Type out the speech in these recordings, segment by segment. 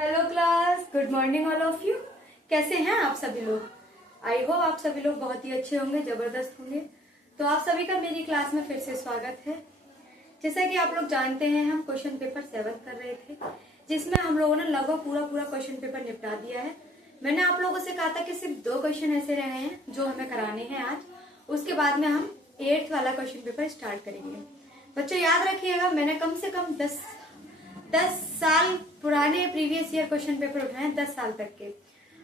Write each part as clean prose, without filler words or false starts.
Hello class, good morning all of you. कैसे हैं आप सभी लोग? आई होप आप सभी लोग बहुत ही अच्छे होंगे, जबरदस्त होंगे। तो आप सभी का मेरी क्लास में फिर से स्वागत है। जैसा कि आप लोग जानते हैं, हम क्वेश्चन पेपर 7 कर रहे थे, जिसमें हम लोगों ने लगभग पूरा क्वेश्चन पेपर निपटा दिया है। मैंने आप लोगों से कहा था कि सिर्फ 2 क्वेश्चन ऐसे रहे हैं जो हमें कराने हैं आज। उसके बाद में हम 8th वाला क्वेश्चन पेपर स्टार्ट करेंगे। बच्चों याद रखिएगा, मैंने कम से कम 10 साल पुराने प्रीवियस ईयर क्वेश्चन पेपर उठाए हैं, 10 साल तक के।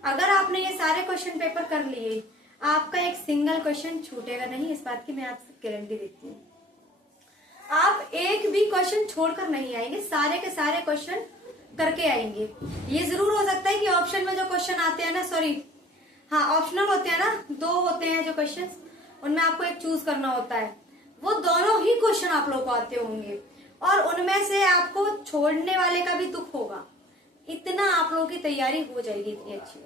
अगर आपने ये सारे क्वेश्चन पेपर कर लिए, आपका एक सिंगल क्वेश्चन छूटेगा नहीं, इस बात की मैं आपसे गारंटी देती हूँ। आप एक भी क्वेश्चन छोड़कर नहीं आएंगे, सारे के सारे क्वेश्चन करके आएंगे। ये जरूर हो सकता है कि ऑप्शन में जो क्वेश्चन आते हैं ना, ऑप्शनल होते हैं ना, 2 होते हैं जो क्वेश्चन, उनमें आपको एक चूज करना होता है। वो दोनों ही क्वेश्चन आप लोग को आते होंगे और उनमें से आपको छोड़ने वाले का भी दुख होगा। इतना आप लोगों की तैयारी हो जाएगी इतनी अच्छी।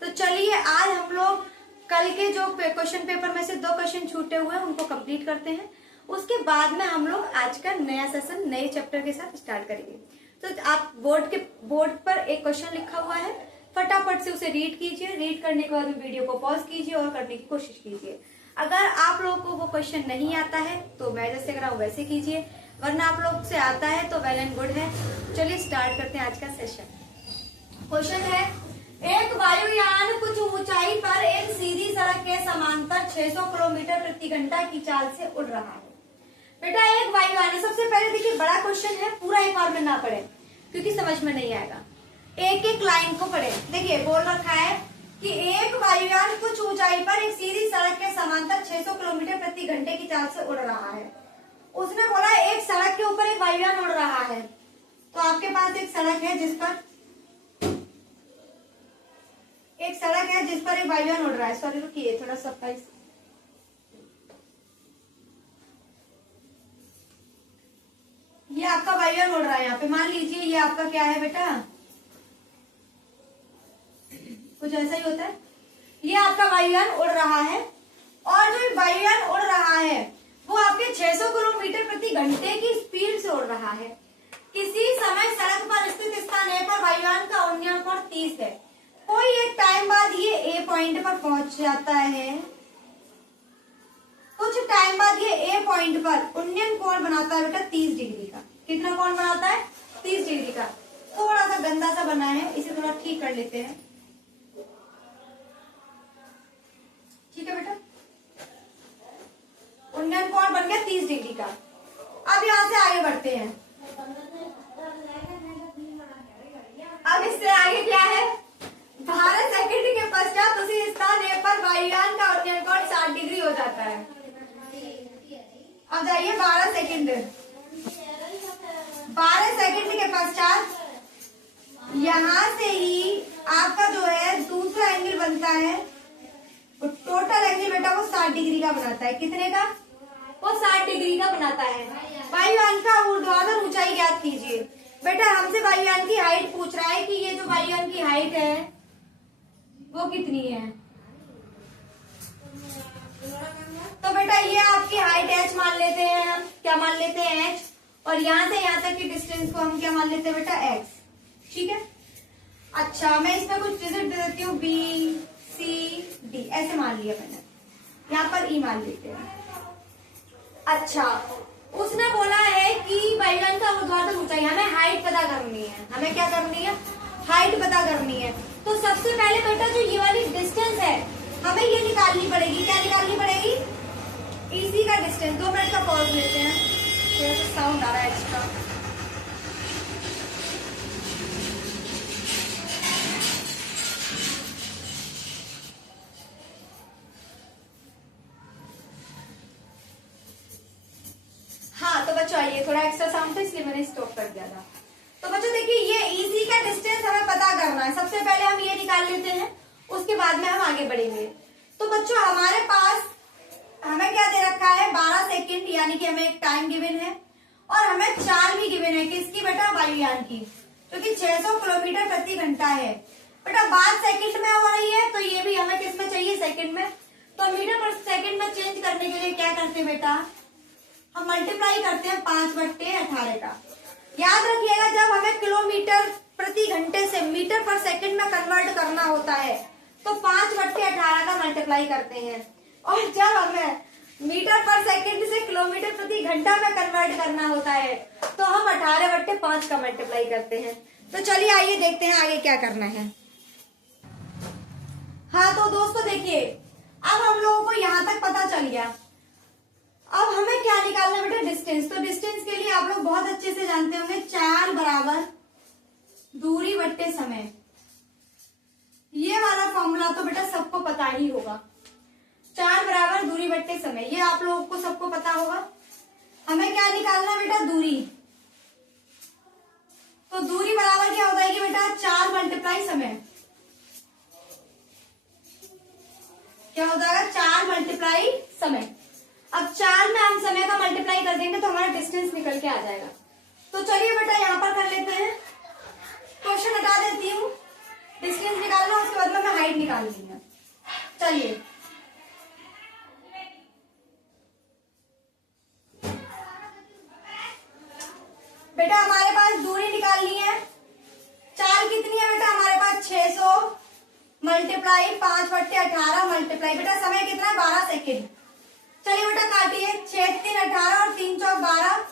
तो चलिए आज हम लोग कल के जो क्वेश्चन पेपर में से 2 क्वेश्चन छूटे हुए हैं उनको कंप्लीट करते हैं। उसके बाद में हम लोग आज का नया सेशन नए चैप्टर के साथ स्टार्ट करेंगे। तो आप बोर्ड पर एक क्वेश्चन लिखा हुआ है, फटाफट से उसे रीड कीजिए। रीड करने के बाद वीडियो को पॉज कीजिए और करने की कोशिश कीजिए। अगर आप लोग को वो क्वेश्चन नहीं आता है तो मैं जैसे कर रहा हूँ वैसे कीजिए, वरना आप लोग से आता है तो वेल एंड गुड है। चलिए स्टार्ट करते हैं आज का सेशन। क्वेश्चन है, एक वायुयान कुछ ऊंचाई पर एक सीधी सड़क के समांतर 600 किलोमीटर प्रति घंटा की चाल से उड़ रहा है। बेटा एक वायुयान है, सबसे पहले देखिए बड़ा क्वेश्चन है, पूरा एक बार में ना पढ़े क्योंकि समझ में नहीं आएगा। एक एक लाइन को पढ़े। देखिए बोल रखा है कि एक वायुयान कुछ ऊंचाई पर एक सीधी सड़क के समांतर 600 किलोमीटर प्रति घंटे की चाल से उड़ रहा है। उसने बोला एक सड़क के ऊपर एक वायुयान उड़ रहा है। तो आपके पास एक सड़क है जिस पर एक वायुयान उड़ रहा है। सॉरी रुकिए, थोड़ा सरप्राइज। ये आपका वायुयान उड़ रहा है। यहाँ पे मान लीजिए ये आपका क्या है बेटा, कुछ ऐसा ही होता है। ये आपका वायुयान उड़ रहा है और जो वायुयान उड़ रहा है वो आपके 600 किलोमीटर प्रति घंटे की स्पीड से उड़ रहा है। किसी समय सड़क पर स्थित स्थान ए पर वायुयान का उन्नयन कोण 30 है। कोई एक टाइम बाद ये ए पॉइंट पर पहुंच जाता है। कुछ टाइम बाद ये ए पॉइंट पर उन्नयन कोण बनाता है बेटा 30 डिग्री का। कितना कोण बनाता है? 30 डिग्री का। थोड़ा सा गंदा सा बना है, इसे थोड़ा ठीक कर लेते हैं। ठीक है बेटा, उन्नयन कोण बन गया 30 डिग्री का। अब यहाँ से आगे बढ़ते हैं। अब इससे आगे क्या है? 12 सेकंड के पश्चात उसी स्थान ए पर वायुयान का उन्नयन कोण 60 डिग्री हो जाता है। अब जाइए 12 सेकंड के पश्चात यहाँ से ही आपका जो है दूसरा एंगल बनता है। टोटल एंगल बेटा वो 60 डिग्री का बनाता है। कितने का? वो 60 डिग्री का बनाता है। वायुयान का ऊर्ध्वाधर ऊंचाई ज्ञात कीजिए। बेटा हमसे वायुयान की हाइट पूछ रहा है कि ये जो वायुयान की हाइट है वो कितनी है। तो बेटा ये आपकी हाइट h मान लेते हैं हम। क्या मान लेते हैं? h। और यहाँ से यहाँ तक की डिस्टेंस को हम क्या मान लेते हैं बेटा? x। ठीक है। अच्छा मैं इसमें कुछ डिजिट दे देती हूँ, b c d ऐसे मान लिया मैंने। यहाँ पर e मान लेते हैं। अच्छा उसने बोला है कि वायुयान का ऊर्ध्वाधर ऊंचाई, हमें हाइट पता करनी है। हमें क्या करनी है? हाइट पता करनी है। तो सबसे पहले बेटा जो ये वाली डिस्टेंस है हमें ये निकालनी पड़ेगी। क्या निकालनी पड़ेगी? इसी का डिस्टेंस। 2 मिनट का पॉज लेते हैं, थोड़ा सा साउंड आ रहा है एक्स्ट्रा। हाँ तो बच्चों आइए, थोड़ा एक्स्ट्रा साउंड था इसलिए मैंने स्टॉप कर दिया था। तो बच्चों देखिए ये इजी का डिस्टेंस हमें पता करना है। सबसे पहले हम ये निकाल लेते हैं, उसके बाद में हम आगे बढ़ेंगे। तो बच्चों हमारे पास हमें क्या दे रखा है? 12 सेकंड, यानी कि हमें एक टाइम गिवन है और हमें चाल भी गिवन है। किसकी बेटा? वायुयान की, जो कि 600 किलोमीटर प्रति घंटा है। बेटा बात सेकंड में हो रही है तो ये भी हमें किस में चाहिए? सेकंड में। तो मीटर पर सेकंड में चेंज करने के लिए क्या करते हैं बेटा? हम मल्टीप्लाई करते हैं 5/18 का। याद रखिएगा जब हमें किलोमीटर प्रति घंटे से मीटर पर सेकंड में कन्वर्ट करना होता है तो 5/18 का मल्टीप्लाई करते हैं, और जब हमें मीटर पर सेकंड से किलोमीटर प्रति घंटा में कन्वर्ट करना होता है तो हम 18/5 का मल्टीप्लाई करते हैं। तो चलिए आइए देखते हैं आगे क्या करना है। हाँ तो दोस्तों देखिए, अब हम लोगों को यहां तक पता चल गया। अब हमें क्या निकालना बेटा, डिस्टेंस। तो डिस्टेंस के लिए आप लोग बहुत अच्छे से जानते होंगे, 4 बराबर दूरी बट्टे समय। ये वाला फॉर्मूला तो बेटा सबको पता ही होगा, 4 बराबर दूरी बट्टे समय, ये आप लोगों को सबको पता होगा। हमें क्या निकालना है बेटा, दूरी। तो दूरी बराबर क्या हो जाएगी बेटा, 4 मल्टीप्लाई समय। क्या हो जाएगा, 4 मल्टीप्लाई समय। अब 4 में हम समय का मल्टीप्लाई कर देंगे तो हमारा डिस्टेंस निकल के आ जाएगा। तो चलिए बेटा यहाँ पर कर लेते हैं, क्वेश्चन हटा देती हूँ, डिस्टेंस निकालना, उसके बाद में मैं हाइट निकाल लूंगा। चलिए बेटा हमारे पास दूरी निकालनी है, 4 कितनी है बेटा हमारे पास, 600 मल्टीप्लाई 5/18 मल्टीप्लाई, बेटा समय कितना है, 12 सेकेंड। चलिए बेटा काटिए, 6 3 18 और 3 चौक 12।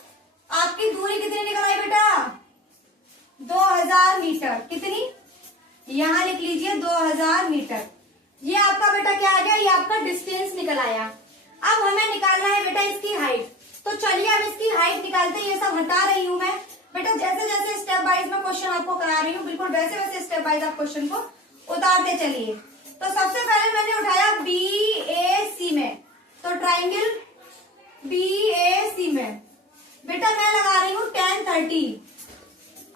आपकी दूरी कितनी निकल आई बेटा, 2000 मीटर। कितनी, यहां लिख लीजिए 2000 मीटर। ये आपका बेटा क्या आ गया, ये आपका डिस्टेंस निकल आया। अब हमें निकालना है बेटा इसकी हाइट। तो चलिए अब इसकी हाइट निकालते हैं। ये सब हटा रही हूं मैं बेटा, जैसे जैसे स्टेप वाइज में क्वेश्चन आपको करा रही हूँ, बिल्कुल वैसे वैसे स्टेप वाइज आप क्वेश्चन को उतारते चलिए। तो सबसे पहले मैंने उठाया BAC में, तो ट्राइंगल BAC में बेटा मैं लगा रही हूँ 10 30।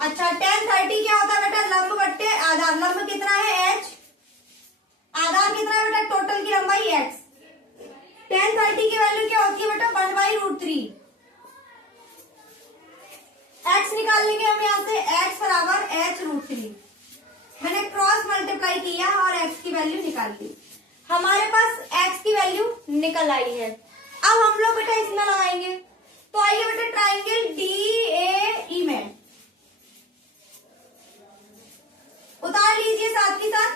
अच्छा 10 30 क्या होता है बेटा, लंब बट्टे आधार। लंब कितना है, H, आधार कितना है बेटा, टोटल की लंबाई X। 10 30 की वैल्यू क्या होती है बेटा, 1/√3। X निकाल लेंगे हम यहाँ से, X बराबर H√3। मैंने क्रॉस मल्टीप्लाई किया और X की वैल्यू निकाल ली। हमारे पास X की वैल्यू निकल आई है। अब हम लोग बेटा इसमें लगाएंगे। तो आइए बेटा ट्राइंगल DAE में उतार लीजिए साथ ही साथ,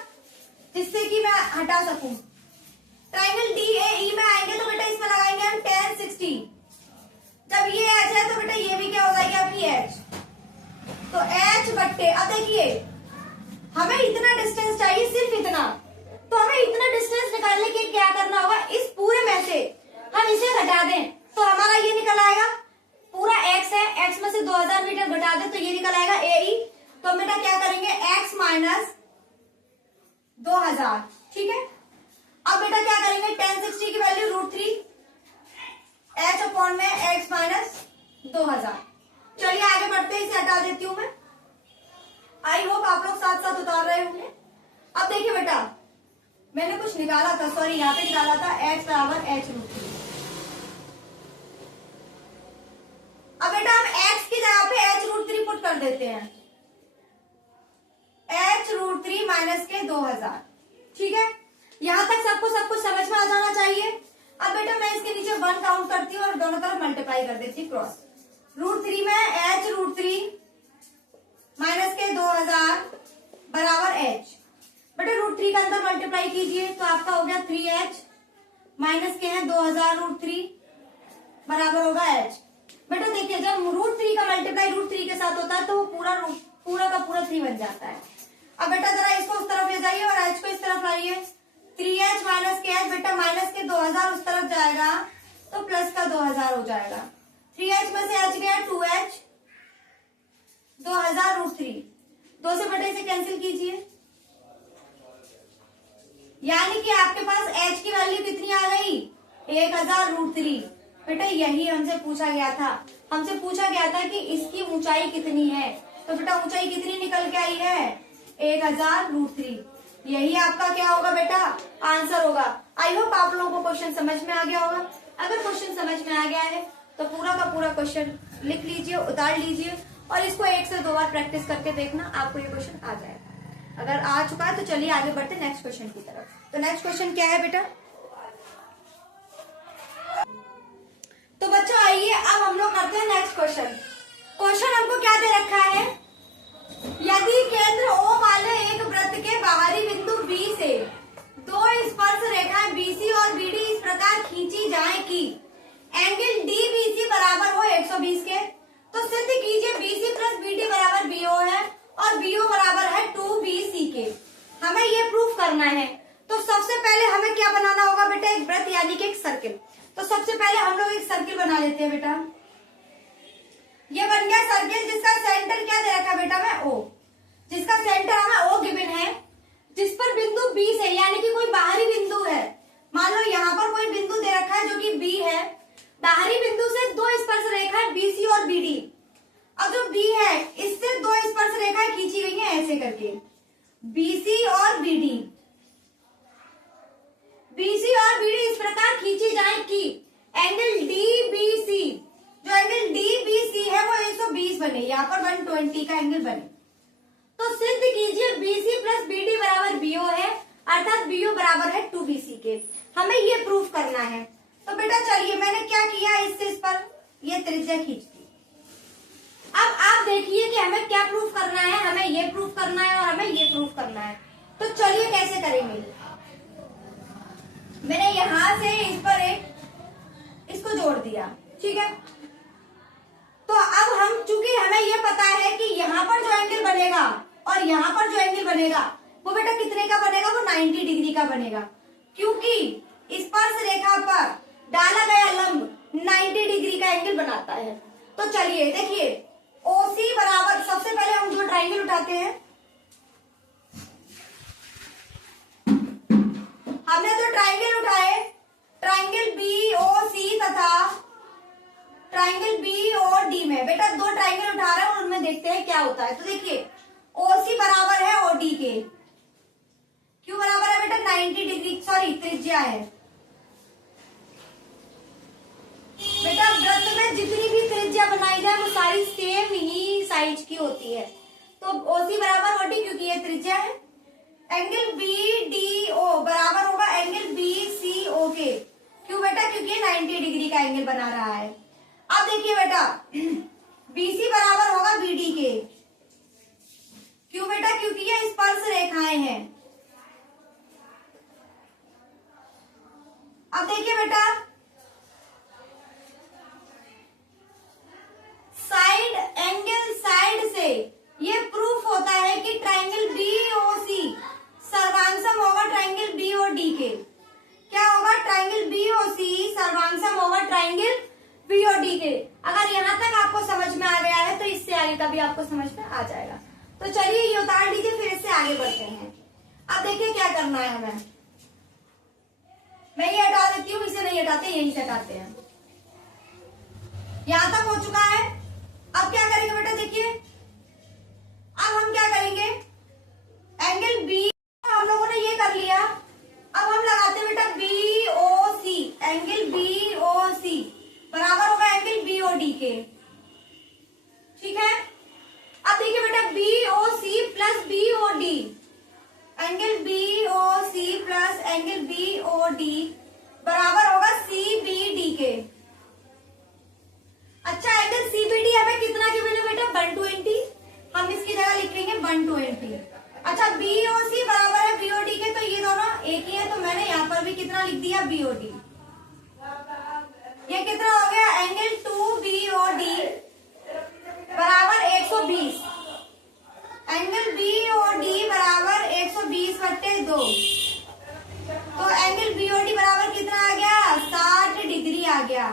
जिससे कि मैं हटा सकूं। ट्राइंगल DAE में आएंगे तो बेटा इसमें लगाएंगे हम 10 60। जब ये H है तो बेटा ये भी क्या हो जाएगी आपकी H। तो H बट्टे, अब देखिए हमें इतना डिस्टेंस चाहिए, सिर्फ इतना। तो हमें इतना डिस्टेंस निकालने के क्या करना होगा, इस पूरे में से हम इसे घटा दें तो हमारा ये निकल आएगा, पूरा X है, X में से 2000 मीटर घटा दें तो ये निकल आएगा AE। तो बेटा क्या करेंगे, X माइनस 2000। ठीक है, अब बेटा क्या करेंगे, 10 60 की वैल्यू √3 H अपॉन में X माइनस 2000। चलिए आगे बढ़ते हैं, इसे हटा देती हूं मैं। आई होप आप लोग साथ साथ उतार रहे होंगे। अब देखिए बेटा मैंने कुछ निकाला था, सॉरी यहाँ पे निकाला था, X बराबर H√3। अब बेटा हम X की जगह पे H√3 पुट कर देते हैं, H√3 माइनस के 2000। ठीक है, यहां तक सबको सब कुछ समझ में आ जाना चाहिए। अब बेटा मैं इसके नीचे 1 काउंट करती हूँ और दोनों तरफ मल्टीप्लाई कर देती हूँ क्रॉस। √3 में H√3 माइनस के 2000 बराबर H। बेटा √3 का अंदर मल्टीप्लाई कीजिए तो आपका हो गया 3H माइनस के हैं 2000 √3 बराबर होगा H। बेटा देखिए जब √3 का मल्टीप्लाई √3 के साथ होता है तो वो पूरा का पूरा 3 बन जाता है। अब बेटा जरा इसको उस तरफ ले जाइए और H को इस तरफ लाइए, 3H माइनस के H, बेटा माइनस के 2000 उस तरफ जाएगा तो प्लस का 2000 हो जाएगा। 3H में से H गया 2H, 2000 √3, 2 से बेटा इसे कैंसिल कीजिए, यानी कि आपके पास H की वैल्यू कितनी आ गई, 1000 √3। बेटा यही हमसे पूछा गया था, हमसे पूछा गया था कि इसकी ऊंचाई कितनी है, तो बेटा ऊंचाई कितनी निकल के आई है, 1000 √3। यही आपका क्या होगा बेटा, आंसर होगा। आई होप आप लोगों को क्वेश्चन समझ में आ गया होगा। अगर क्वेश्चन समझ में आ गया है तो पूरा का पूरा क्वेश्चन लिख लीजिए, उतार लीजिए और इसको 1 से 2 बार प्रैक्टिस करके देखना, आपको ये क्वेश्चन आ जाएगा। अगर आ चुका है तो चलिए आगे बढ़ते नेक्स्ट क्वेश्चन की तरफ। तो नेक्स्ट क्वेश्चन क्या है बेटा, तो बच्चों आइए अब हम लोग करते हैं नेक्स्ट क्वेश्चन। क्वेश्चन हमको क्या दे रखा है, यदि केंद्र O वाले और BD इस प्रकार खींची जाए कि एंगल DBC बराबर हो 120 के। तो सिद्ध कीजिए BC प्लस BD बराबर BO है और BO बराबर है 2BC के। हमें ये प्रूफ करना है। तो सबसे पहले हमें क्या बनाना होगा बेटा, एक वृत्त यानी कि एक सर्किल। तो सबसे पहले हम लोग एक सर्किल बना लेते हैं बेटा। ये बन गया सर्किल जिसका सेंटर क्या दे रखा है बेटा में O, जिसका सेंटर हमें O गिवन है, जिस पर बिंदु B से यानी कि कोई बाहरी बिंदु है। मान लो यहाँ पर कोई बिंदु दे रखा है जो कि B है। बाहरी बिंदु से दो स्पर्श रेखा है BC और BD। अब जो B है इससे दो स्पर्श रेखाएं खींची गई हैं ऐसे करके, BC और BD। BC और BD इस प्रकार खींची जाए कि एंगल DBC, जो एंगल DBC है वो 120 बने, यहाँ पर 120 का एंगल बने। तो सिद्ध कीजिए BC प्लस BD बराबर BO है, अर्थात BO बराबर है 2BC के। हमें ये प्रूफ करना है। तो बेटा चलिए मैंने क्या किया, इससे इस पर ये त्रिज्या खींच दी। अब आप देखिए कि हमें क्या प्रूफ करना है, हमें ये प्रूफ करना है और हमें ये प्रूफ करना है। तो चलिए कैसे करेंगे। मैंने यहां से इस पर इसको जोड़ दिया, ठीक है। तो अब हम चूंकि हमें ये पता है कि यहाँ पर जो एंगल बनेगा और यहाँ पर जो एंगल बनेगा वो बेटा कितने का बनेगा, वो 90 डिग्री का बनेगा, क्योंकि स्पर्श रेखा पर डाला गया लंब 90 डिग्री का एंगल बनाता है। तो चलिए देखिए OC बराबर, सबसे पहले हम जो ट्राइंगल उठाते हैं, हमने जो ट्राइंगल उठाए, ट्राइंगल BOC तथा ट्राइंगल BOD में बेटा दो ट्राइंगल उठा रहे हैं और उनमें देखते हैं क्या होता है। तो देखिए OC बराबर है OD के, क्यों बराबर है बेटा 90 डिग्री, सॉरी त्रिज्या है बेटा। वृत्त में जितनी भी त्रिज्या बनाई जाए वो सारी सेम ही साइज की होती है। तो OC बराबर OD क्योंकि ये त्रिज्या है। एंगल BDO बराबर होगा एंगल BCO के, क्यों बेटा, क्योंकि 90 डिग्री का एंगल बना रहा है। अब देखिए बेटा BC बराबर होगा BD के, क्यों बेटा, क्योंकि ये स्पर्श रेखाएं हैं। अब देखिए बेटा साइड एंगल साइड से ये प्रूफ होता है कि ट्राइंगल BOC सर्वांगसम होगा ट्राइंगल BOD के। क्या होगा, ट्राइंगल BOC सर्वांगसम होगा ट्राइंगल BOD के। अगर यहाँ तक आपको समझ में आ गया है तो इससे आगे का भी आपको समझ में आ जाएगा। तो चलिए ये उतार लीजिए, फिर इससे आगे बढ़ते हैं। अब देखिए क्या करना है हमें। मैं ये हटा देती हूँ, इसे नहीं हटाते, यहीं से हटाते हैं। यहां तक हो चुका है। अब क्या करेंगे बेटा, देखिए अब हम क्या करेंगे, एंगल B हम लोगों ने ये कर लिया। अब हम लगाते हैं बेटा BOC, एंगल BOC बराबर होगा एंगल BOD के, ठीक है। अब देखिए बेटा BOC plus BOD, angle BOC plus angle BOD बराबर होगा CBD के। अच्छा एंगल CBD हमें कितना गिवन है बेटा, 120, हम इसकी जगह लिखेंगे 120। अच्छा BOC बराबर है BOD के, तो ये दोनों एक ही है, तो मैंने यहाँ पर भी कितना लिख दिया BOD। ये कितना हो गया, एंगल 2BOD बराबर 120, एंगल BOD बराबर 120/2। तो एंगल BOD बराबर कितना आ गया, 60 डिग्री आ गया।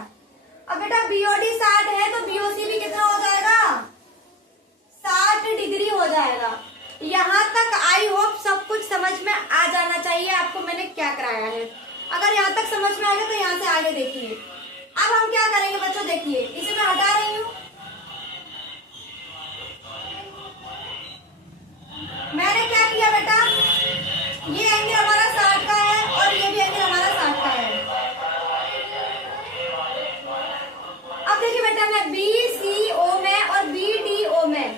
अब बेटा BOD 60 है तो BOC भी कितना हो जाएगा, 60 डिग्री हो जाएगा। यहाँ तक आई होप सब कुछ समझ में आ जाना चाहिए आपको मैंने क्या कराया है। अगर यहाँ तक समझ में आ गया तो यहाँ से आगे देखिए। अब हम क्या करेंगे बच्चों, देखिए इसे मैं हटा रही हूँ। मैंने क्या किया बेटा, ये एंगल हमारा 60 का है और ये भी एंगल हमारा 60 का है। अब देखिए बेटा मैं BCO में और BDO में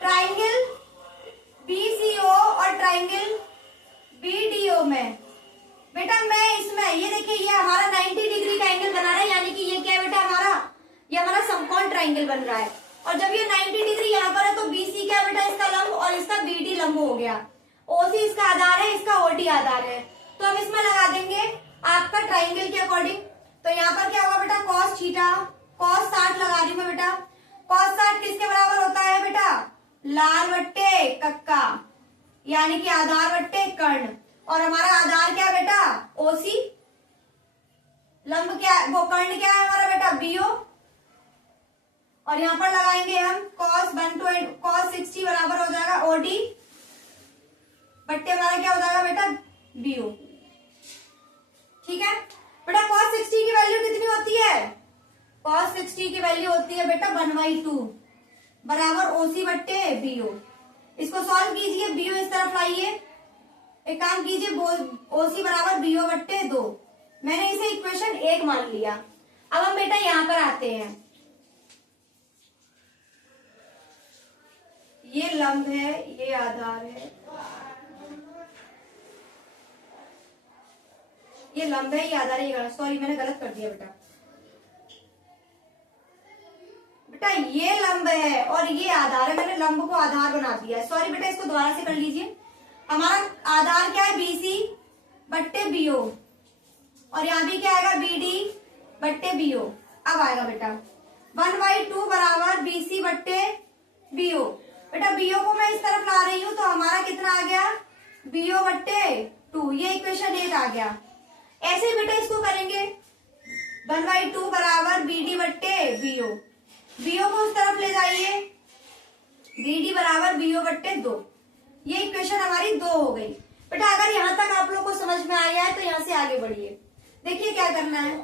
ट्राइंगल BCO और ट्राइंगल BDO में बेटा मैं इसमें ये देखिए ये हमारा 90 डिग्री का एंगल बना रहा है, यानी कि ये क्या है बेटा हमारा, ये हमारा समकोण ट्राइंगल बन रहा है। और जब ये 90 डिग्री यहाँ पर है तो BC क्या है बेटा, इसका लंब, और इसका BD लंब हो गया। OC इसका आधार है, इसका OD आधार है, तो हम इसमें लगा देंगे आपका ट्राइंगल के अकॉर्डिंग। तो यहाँ पर क्या होगा बेटा, कॉस थीटा, कॉस 60 लगा रही हूँ मैं बेटा। कॉस 60 किसके बराबर होता है बेटा, लाल बट्टे कक्का, यानी कि आधार बट्टे कर्ण। और हमारा आधार क्या है बेटा, ओसी। लंब क्या है, वो कर्ण क्या है हमारा बेटा, बीओ। और यहाँ पर लगाएंगे हम cos 120, cos 60 बराबर हो जाएगा ओडी बट्टे हमारा क्या हो जाएगा बेटा, बीओ। ठीक है बेटा, cos 60 की वैल्यू कितनी होती है, cos 60 की वैल्यू होती है बेटा 1/2 बराबर ओसी बट्टे बीओ। इसको सॉल्व कीजिए, बीओ इस तरफ लाइए, एक काम कीजिए, ओसी बराबर बीओ बट्टे 2। मैंने इसे इक्वेशन 1 मान लिया। अब हम बेटा यहां पर आते हैं, ये लंब है, ये आधार है, ये लंब है, ये आधार है, ये सॉरी मैंने गलत कर दिया बेटा। बेटा ये लंब है और ये आधार है, मैंने लंब को आधार बना दिया है, सॉरी बेटा, इसको दोबारा से कर लीजिए। हमारा आधार क्या है, बीसी बट्टे बीओ, और यहाँ भी क्या आएगा, बीडी बट्टे बीओ। अब आएगा बेटा 1/2 बराबर बीसी बट्टे बीओ। बेटा बीओ को मैं इस तरफ ला रही हूं, तो हमारा कितना आ गया, बीओ बट्टे 2, ये इक्वेशन 1 आ गया। ऐसे ही बेटा इसको करेंगे, 1/2 बराबर बीडी बट्टे बीओ, बीओ को उस तरफ ले जाइए, बीडी बराबर बीओ बट्टे 2, ये इक्वेशन हमारी 2 हो गई। बेटा अगर यहां तक आप लोग को समझ में आ गया है तो यहां से आगे बढ़िए। देखिए क्या करना है,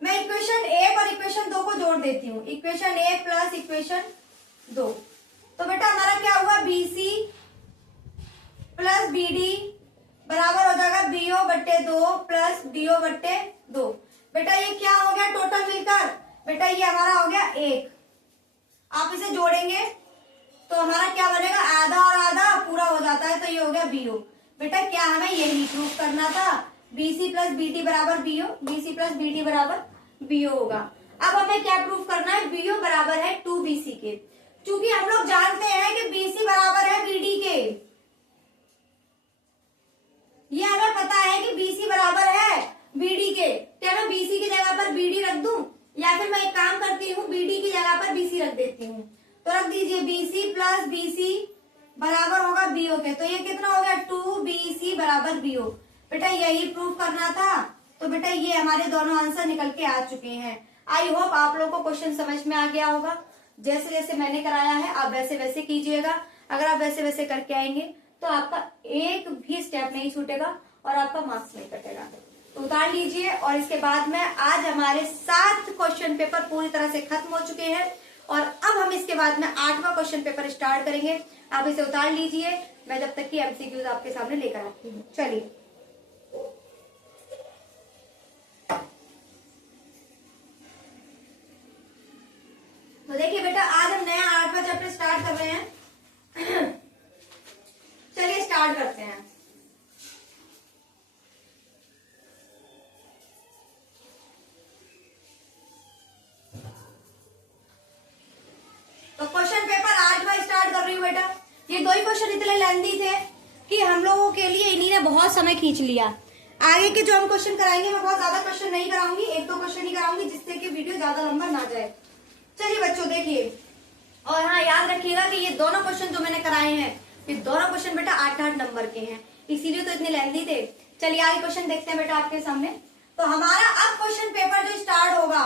मैं इक्वेशन 1 और इक्वेशन 2 को जोड़ देती हूँ, इक्वेशन 1 प्लस इक्वेशन 2। तो बेटा हमारा क्या हुआ, बीसी प्लस बीडी बराबर हो जाएगा बीओ बट्टे 2 प्लस बीओ बट्टे 2। बेटा ये क्या हो गया टोटल मिलकर, बेटा ये हमारा हो गया 1। आप इसे जोड़ेंगे तो हमारा क्या बनेगा, आधा और आधा पूरा हो जाता है, तो ये हो गया बीओ। बेटा क्या हमें यही प्रूफ करना था, बीसी प्लस बीटी बराबर बीओ, बीसी प्लस बीटी बराबर बीओ होगा। अब हमें क्या प्रूफ करना है, बीओ बराबर है 2BC के, क्योंकि हम लोग जानते हैं कि बीसी बराबर है बीडी के, ये हमें पता है कि बीसी बराबर है बीडी के। क्या मैं बीसी की जगह पर बीडी रख दूं, या फिर मैं एक काम करती हूँ बीडी की जगह पर बीसी रख देती हूँ। तो रख दीजिए बीसी प्लस बीसी बराबर होगा बीओ के, तो ये कितना हो गया 2BC बराबर बीओ। बेटा यही प्रूफ करना था, तो बेटा ये हमारे दोनों आंसर निकल के आ चुके हैं। आई होप आप लोगों को क्वेश्चन समझ में आ गया होगा। जैसे जैसे मैंने कराया है आप वैसे वैसे कीजिएगा। अगर आप वैसे वैसे करके आएंगे तो आपका एक भी स्टेप नहीं छूटेगा और आपका मार्क्स नहीं कटेगा। तो उतार लीजिए, और इसके बाद में आज हमारे 7 क्वेश्चन पेपर पूरी तरह से खत्म हो चुके हैं, और अब हम इसके बाद में 8वां क्वेश्चन पेपर स्टार्ट करेंगे। आप इसे उतार लीजिए, मैं जब तक की MCQs आपके सामने लेकर आती हूँ। चलिए तो देखिए बेटा आज हम नया 8वां चैप्टर स्टार्ट कर रहे हैं। चलिए स्टार्ट करते हैं। तो क्वेश्चन पेपर 8वां स्टार्ट कर रही हूँ बेटा। ये 2 ही क्वेश्चन इतने लेंथी थे कि हम लोगों के लिए इन्हीं ने बहुत समय खींच लिया। आगे के जो हम क्वेश्चन कराएंगे मैं बहुत ज्यादा क्वेश्चन नहीं कराऊंगी, 1-2 क्वेश्चन ही कराऊंगी, जिससे कि वीडियो ज्यादा लंबा ना जाए। चलिए बच्चों देखिए, और हाँ याद रखिएगा कि ये दोनों क्वेश्चन जो मैंने कराए हैं, ये दोनों क्वेश्चन बेटा 8-8 नंबर के हैं, इसीलिए तो इतने लेंथी थे। चलिए आगे क्वेश्चन देखते हैं बेटा आपके सामने। तो हमारा अब क्वेश्चन पेपर जो स्टार्ट होगा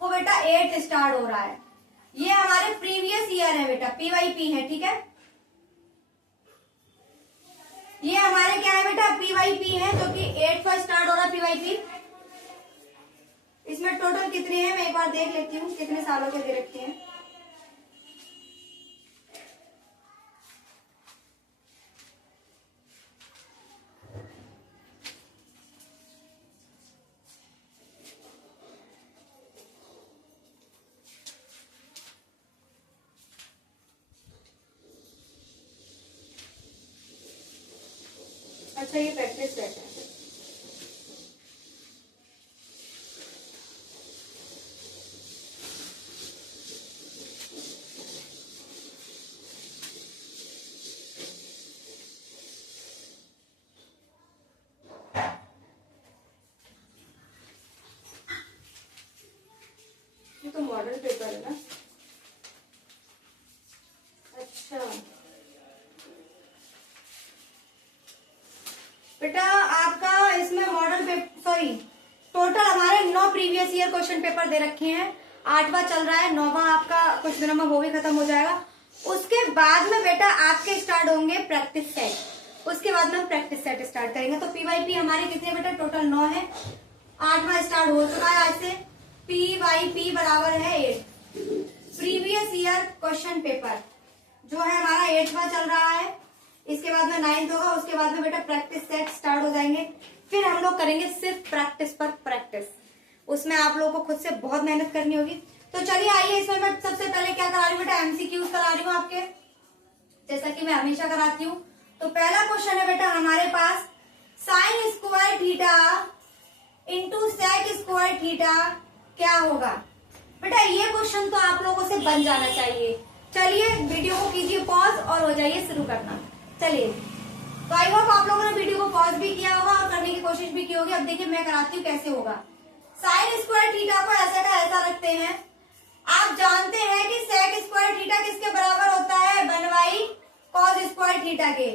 वो बेटा 8 स्टार्ट हो रहा है। ये हमारे प्रीवियस ईयर है बेटा, PYP है, ठीक है। ये हमारे क्या है बेटा, PYP है, जो कि 8वां स्टार्ट हो रहा है PYP। इसमें टोटल कितने हैं मैं एक बार देख लेती हूँ, कितने सालों के दे रखे हैं। अच्छा ये प्रैक्टिस सेट है। अच्छा बेटा, आपका इसमें मॉडल पेपर, सॉरी, टोटल हमारे 9 प्रीवियस ईयर क्वेश्चन पेपर दे रखे हैं। 8वां चल रहा है, 9वां आपका कुछ दिनों में वो भी खत्म हो जाएगा। उसके बाद में बेटा आपके स्टार्ट होंगे प्रैक्टिस सेट। उसके बाद में प्रैक्टिस सेट स्टार्ट करेंगे। तो पीवाईपी हमारे कितने बेटा? टोटल 9 है। 8वां स्टार्ट हो चुका है आज से। पीवाईपी बराबर है 8। प्रीवियस ईयर क्वेश्चन पेपर जो है हमारा 8वां चल रहा है। इसके बाद में 9th होगा। उसके बाद में बेटा प्रैक्टिस सेट स्टार्ट हो जाएंगे। फिर हम लोग करेंगे सिर्फ प्रैक्टिस पर प्रैक्टिस। उसमें आप लोगों को खुद से बहुत मेहनत करनी होगी। तो चलिए आइए, इसमें मैं सबसे पहले क्या करा रही हूँ बेटा? एमसीक्यूज करा रही हूँ आपके, जैसा कि मैं हमेशा कराती हूँ। तो पहला क्वेश्चन है बेटा हमारे पास, sine square theta into sec square theta क्या होगा? बेटा ये क्वेश्चन तो आप लोगों से बन जाना चाहिए। चलिए वीडियो को कीजिए पॉज और हो जाइए शुरू करना। चलिए, तो आई होप आप लोगों ने वीडियो को पॉज भी किया होगा और करने की कोशिश भी की होगी। अब देखिए मैं कराती हूँ कैसे होगा। साइन स्क्वायर थीटा को ऐसा का ऐसा रखते हैं। आप जानते हैं कि सेक स्क्वायर थीटा किसके बराबर होता है? 1/, कॉस स्क्वायर थीटा के।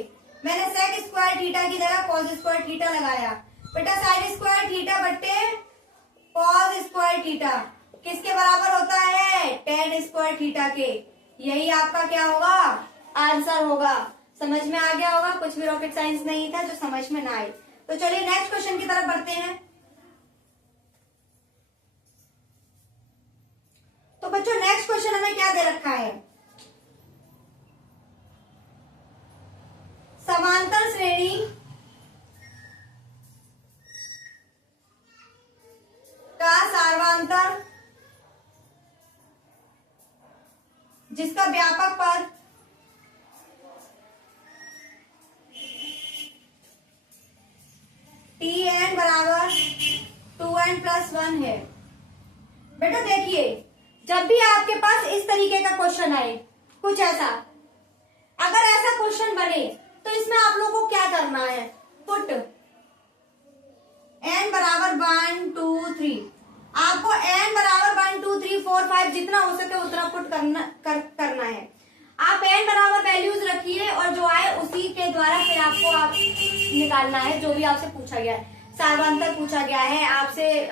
मैंने सेक स्क्वायर थीटा की जगह कॉस स्क्वायर थीटा लगाया। बेटा साइन स्क्वायर थीटा बट्टे कॉस स्क्वायर थीटा किसके बराबर होता है? टेन स्क्वायर थीटा के। यही आपका क्या होगा? आंसर होगा। समझ में आ गया होगा, कुछ भी रॉकेट साइंस नहीं था जो समझ में ना आए। तो चलिए नेक्स्ट क्वेश्चन की तरफ बढ़ते हैं। तो बच्चों नेक्स्ट क्वेश्चन हमें क्या दे रखा है? समांतर श्रेणी का सार्वांतर जिसका व्यापक पद Tn बराबर 2n+1 है। बेटा देखिए, जब भी आपके पास इस तरीके का क्वेश्चन आए, कुछ ऐसा, अगर ऐसा क्वेश्चन बने तो इसमें आप लोगों को क्या करना है? पुट n बराबर 1 2 3। आपको n बराबर 1 2 3 4 5 जितना हो सके उतना पुट करना है। आप n बराबर वैल्यूज रखिए और जो आए उसी के द्वारा फिर आपको आप निकालना है जो भी आपसे पूछा गया है। सार्वांतर पूछा गया है आपसे,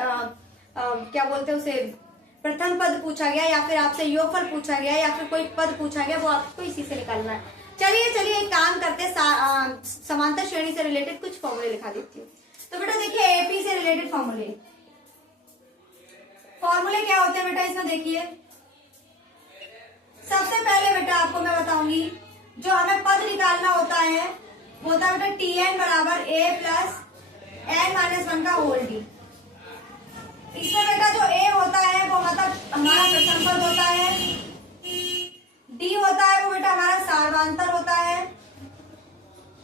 क्या बोलते हैं उसे, प्रथम पद पूछा गया या फिर आपसे योगफल पूछा गया या फिर कोई पद पूछा गया, वो आपको इसी से निकालना है। चलिए एक काम करते हैं, समांतर श्रेणी से रिलेटेड कुछ फॉर्मूले लिखा देती हूँ। तो बेटा देखिए एपी से रिलेटेड फॉर्मूले क्या होते हैं बेटा? इसमें देखिए सबसे पहले बेटा आपको मैं बताऊंगी, जो हमें पद निकालना होता है वो होता है बेटा Tn बराबर a प्लस n-1 का होल डी। इसमें बेटा जो a होता है वो मतलब हमारा प्रथम पद होता है, d होता है वो बेटा हमारा सार्वांतर होता है,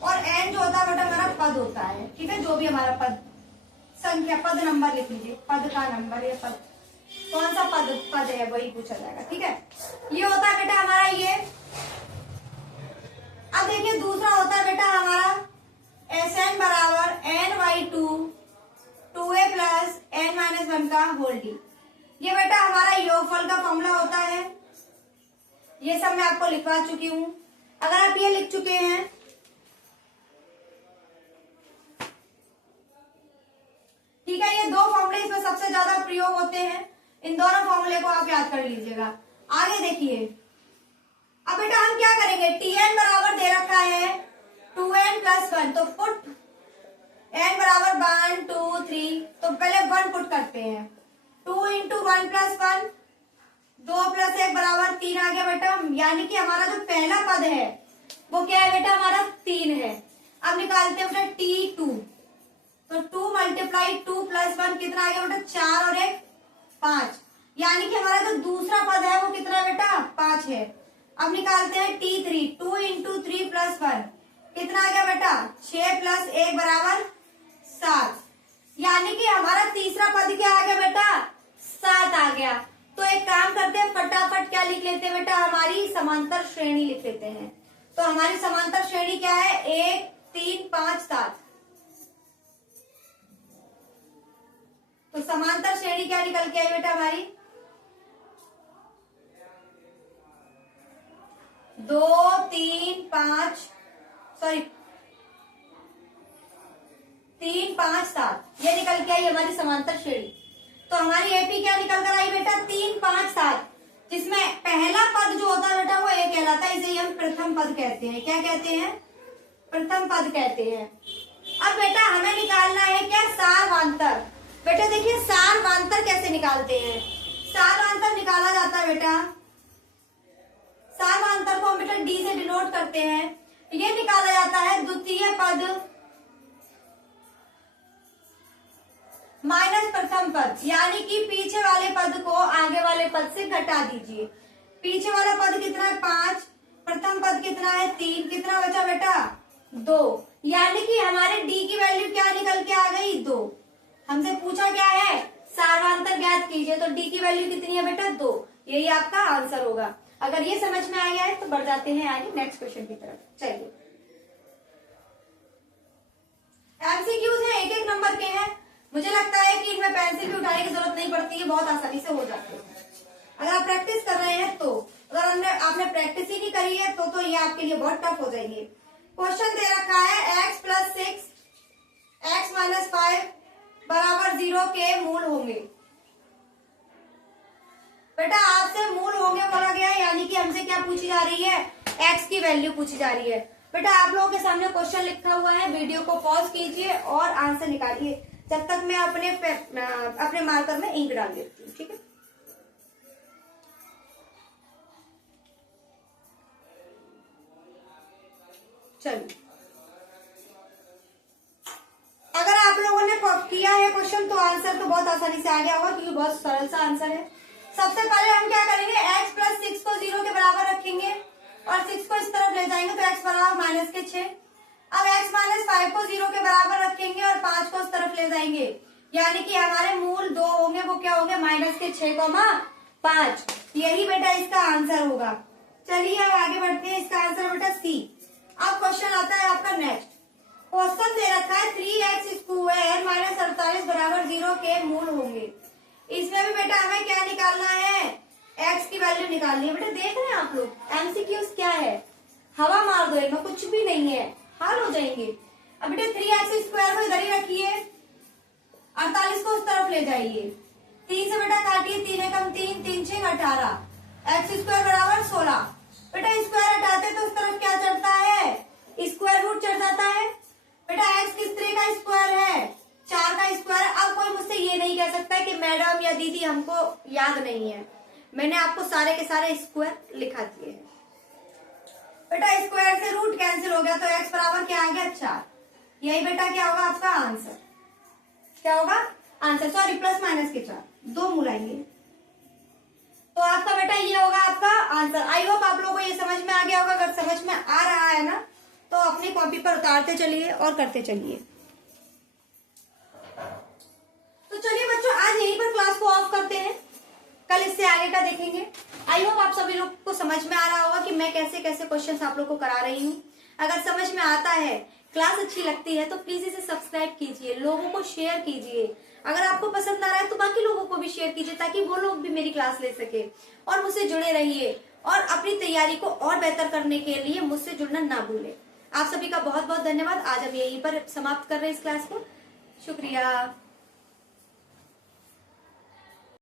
और n जो होता है बेटा हमारा पद होता है। ठीक है, जो भी हमारा पद संख्या, पद नंबर लिख लीजिए, पद का नंबर या पद कौन सा पद है वही पूछा जाएगा। ठीक है, ये होता है बेटा हमारा ये। अब देखिए दूसरा होता है बेटा हमारा Sn बराबर n/2 2a प्लस n-1 का होल डी। ये बेटा हमारा योगफल का फॉर्मूला होता है। ये सब मैं आपको लिखवा चुकी हूं। अगर आप ये लिख चुके हैं, ठीक है, ये दो फॉर्मूले इसमें सबसे ज्यादा प्रयोग होते हैं। इन दोनों फॉर्मूले को आप याद कर लीजिएगा। आगे देखिए, अब बेटा हम क्या करेंगे? Tn बराबर दे रखा है 2n+1, तो पुट n बराबर 1 2 3, तो पहले 1 पुट करते हैं। 2 इंटू 1+1, 2 + 1 बराबर 3 आ गया बेटा। यानी कि हमारा जो पहला पद है वो क्या है बेटा? हमारा 3 है। अब निकालते हैं बेटा T2, तो 2 × 2 + 1 कितना आ गया बेटा? 4 और 1 5। यानी कि हमारा जो दूसरा पद है वो कितना है बेटा? 5 है। अब निकालते हैं T3, 2 इंटू 3 + 1 कितना आ गया बेटा? 6 + 1 बराबर 7। यानी कि हमारा तीसरा पद क्या आ गया बेटा? 7 आ गया। तो एक काम करते हैं, फटाफट क्या लिख लेते हैं बेटा? हमारी समांतर श्रेणी लिख लेते हैं। तो हमारी समांतर श्रेणी क्या है? 1 3 5 7। तो समांतर श्रेणी क्या निकल के आई बेटा हमारी? 2 3 5 सॉरी 3 5 7 ये निकल के आई हमारी समांतर श्रेणी। तो हमारी एपी क्या निकल कर आई बेटा 3 5 7, जिसमें पहला पद जो होता है बेटा वो ए कहलाता है, इसे हम प्रथम पद कहते हैं। क्या कहते हैं? प्रथम पद कहते हैं। अब बेटा हमें निकालना है क्या? सारवांतर। बेटा देखिए सारवांतर कैसे निकालते हैं। सारवांतर निकाला जाता है बेटा, सारवांतर को हम बेटा डी से डिनोट करते हैं। ये निकाला जाता है द्वितीय पद माइनस प्रथम पद, यानी कि पीछे वाले पद को आगे वाले पद से घटा दीजिए। पीछे वाला पद कितना है? 5, प्रथम पद कितना है? 3, कितना बचा बेटा? 2, यानी कि हमारे डी की वैल्यू क्या निकल के आ गई? 2। हमसे पूछा क्या है? सारवांतर ज्ञात कीजिए, तो डी की वैल्यू कितनी है बेटा? 2। यही आपका आंसर होगा। अगर ये समझ में आ गया है तो बढ़ जाते हैं आगे नेक्स्ट क्वेश्चन की तरफ। चलिए, एमसीक्यूज है, एक एक नंबर के हैं। मुझे लगता है कि इनमें पेंसिल भी उठाने की जरूरत नहीं पड़ती है, बहुत आसानी से हो जाते हैं अगर आप प्रैक्टिस कर रहे हैं तो। अगर आपने प्रैक्टिस ही नहीं करी है तो ये आपके लिए बहुत टफ हो जाएंगे। क्वेश्चन दे रखा है x + 6 x - 5 बराबर 0 के मूल होंगे। बेटा आपसे मूल होंगे बोला गया है, यानी कि हमसे क्या पूछी जा रही है? x की वैल्यू पूछी जा रही है। बेटा आप लोगों के सामने क्वेश्चन लिखा हुआ है, वीडियो को पॉज कीजिए और आंसर निकालिए, जब तक मैं अपने मार्कर में इंक डाल देती हूँ। ठीक है, चलिए। अगर आप लोगों ने किया है क्वेश्चन तो आंसर तो बहुत आसानी से आ गया होगा, क्योंकि बहुत सरल सा आंसर है। सबसे पहले हम क्या करेंगे? x + 6 को 0 के बराबर रखेंगे और 6 को इस तरफ ले जाएंगे, तो x बराबर -6। अब x - 5 को 0 के बराबर रखेंगे और 5 को इस तरफ ले जाएंगे, यानी कि हमारे मूल 2 होंगे, वो क्या होंगे? -6,5। यही बेटा इसका आंसर होगा। चलिए अब आगे बढ़ते हैं। इसका आंसर बेटा सी। अब क्वेश्चन आता है आपका नेक्स्ट। क्वेश्चन दे रखा है 3x² - 48 बराबर 0 के मूल होंगे। इसमें भी बेटा हमें क्या निकालना है? x की वैल्यू निकालनी है। बेटा देख रहे हैं आप लोग एमसीक्यूज क्या है? हवा मार दो, इनमें कुछ भी नहीं है, हाल हो जाएंगे। अब बेटा 3x² को इधर ही रखिए, 48 को उस तरफ ले जाइए, 3 से बेटा काटिए, 3 एकम 3, 3 6 18, x² बराबर 16। बेटा स्क्वायर हटाते तो उस तरफ क्या चढ़ता है? स्क्वायर रूट चढ़ जाता है। बेटा x किस तरह का स्क्वायर है? 4 का स्क्वायर। अब कोई मुझसे ये नहीं कह सकता है कि मैडम या दीदी हमको याद नहीं है, मैंने आपको सारे के सारे स्क्वायर लिखा दिए हैं। बेटा स्क्वायर से रूट कैंसिल हो गया, तो x बराबर क्या आ गया? 4। यही बेटा क्या होगा आपका आंसर? क्या होगा आंसर? सॉरी, प्लस माइनस के 4, 2 मूल आएंगे, तो आपका बेटा ये होगा आपका आंसर। आई होप आप लोगों को ये समझ में आ गया होगा। अगर समझ में आ रहा है ना तो अपनी कॉपी पर उतारते चलिए और करते चलिए। तो चलिए बच्चों, आज यहीं पर क्लास को ऑफ करते हैं, कल इससे आगे का देखेंगे। आई होप आप सभी लोग को समझ में आ रहा होगा कि मैं कैसे कैसे क्वेश्चंस आप लोग को करा रही हूँ। अगर समझ में आता है, क्लास अच्छी लगती है, तो प्लीज इसे सब्सक्राइब कीजिए, लोगों को शेयर कीजिए। अगर आपको पसंद आ रहा है तो बाकी लोगों को भी शेयर कीजिए, ताकि वो लोग भी मेरी क्लास ले सके और मुझसे जुड़े रहिए और अपनी तैयारी को और बेहतर करने के लिए मुझसे जुड़ना ना भूलें। आप सभी का बहुत बहुत धन्यवाद। आज हम यहीं पर समाप्त कर रहे हैं इस क्लास को। शुक्रिया।